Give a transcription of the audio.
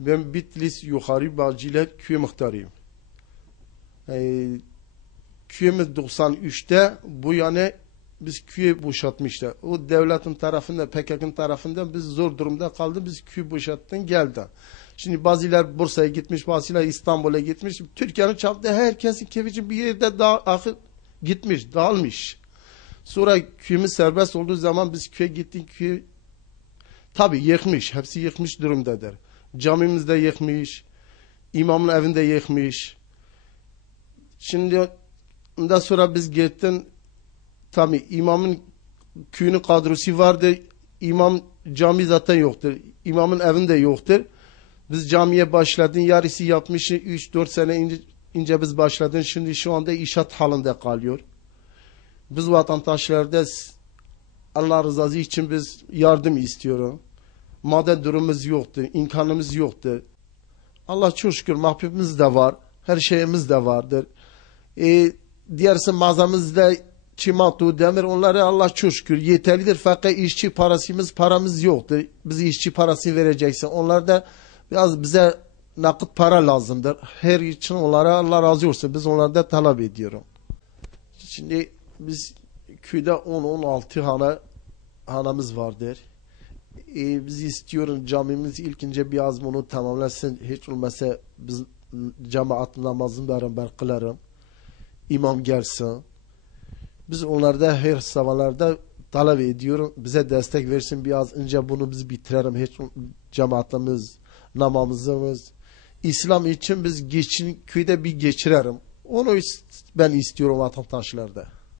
Ben Bitlis Yukarı Bağcılar köy muhtarıyım. Köyümüz 93'te bu yana biz köyü boşaltmışlar. O devletin tarafında, PKK'nın tarafında biz zor durumda kaldı. Biz köyü boşalttın geldi. Şimdi bazılar Bursa'ya gitmiş, bazılar İstanbul'a gitmiş. Türkiye'nin çapında herkesin keyfi bir yerde gitmiş, dağılmış. Sonra köyümüz serbest olduğu zaman biz köye gittik. Köy tabii yıkmış, hepsi yıkmış durumdadır. Camimiz de yıkmış, imamın evinde yıkmış. Şimdi ondan sonra biz gittin, tabii imamın köyünün kadrosu vardır. İmam cami zaten yoktur. İmamın evinde yoktur. Biz camiye başladın, yarısı yapmış, 3-4 sene ince biz başladın. Şimdi şu anda inşaat halinde kalıyor. Biz vatandaşlarda Allah rızası için biz yardım istiyoruz. Madde durumumuz yoktur, imkanımız yoktur. Allah çok şükür mahbubimiz de var, her şeyimiz de vardır. Diğerisi mağazamızda çimento, demir, onları Allah çok şükür yeterlidir. Fakat işçi paramız yoktur. Biz işçi parası vereceksin. Onlar da biraz bize nakit para lazımdır. Her için onlara Allah razı olsun. Biz onlardan talep ediyoruz. Şimdi biz köyde 10-16 hanemiz vardır. Biz istiyoruz camimiz ilk önce biraz bunu tamamlasın. Hiç olmazsa biz cemaat namazını beraber kılarım. İmam gelsin. Biz onlarda her sabahlarda talep ediyoruz. Bize destek versin biraz önce bunu biz bitirelim. Hiç cemaatimiz, namazımız. İslam için biz köyde bir geçirelim. Onu ben istiyorum vatandaşlarda.